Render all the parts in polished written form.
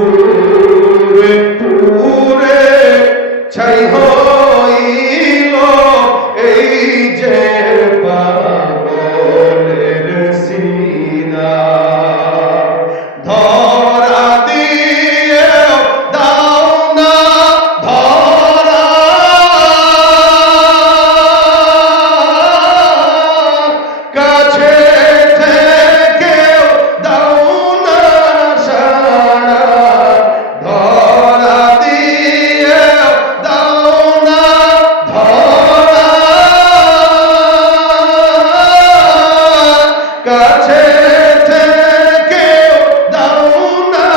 পুরে পুরে ছাই হইল এই যে পাগলের সিনা। ধরা দিয়ে দাও না ধরা, কাছে থেকেও দাও না সাড়া। ধরা দিয়ে দাও না ধরা, কাছে থেকেও দাও না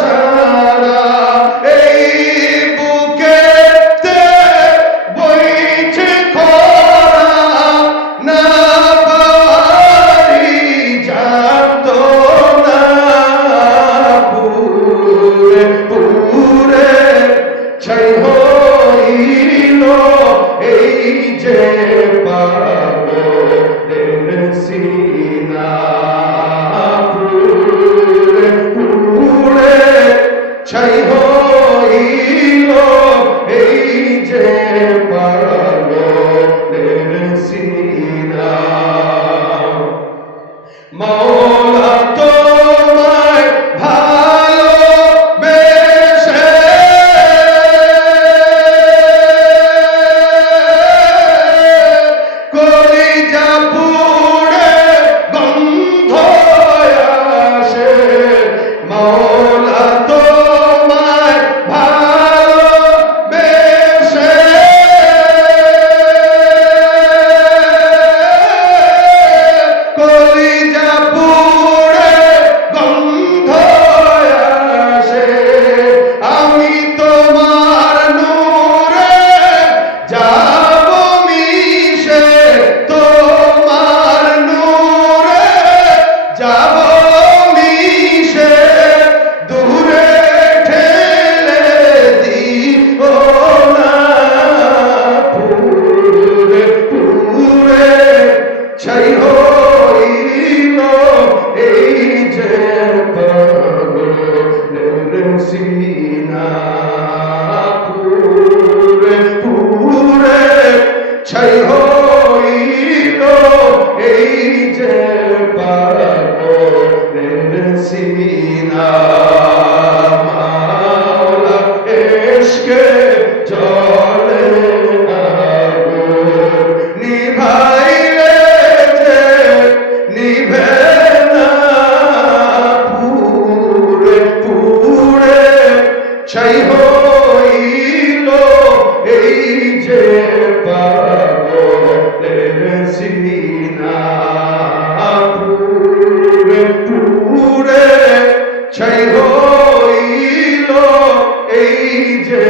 সাড়া। এই বুকেতে বইছে খরা, না পারি যাতো না। পুরে পুরে ছাই হইল এই যে পাগলের সিনা। পুরে পুরে ছাই হইল এই যে পাগলের সিনা। মওলা তোমায় ভালোবেসে কলিজা পুড়ে গন্ধ আসে। মওলা তোমায় ভালোবেসে কলিজা পুড়ে গন্ধ আসে। আমি তোমার নূরে যাব মিশে, তোমার নূরে যাব মিশে। দূরে ঠেলে দিও না। পুরে পুরে ছাই হইল এই যে পাগলের সিনা। পুরে পুরে ছাই হইল এই যে পাগলের সিনা। মাওলা ইশকে জ্বলে আগুন, নিভাইলে যে নিভে না। পুরে পুরে ছাই হইল এই যে পাগলের সিনা। পুরে পুরে ছাই হইল এই যে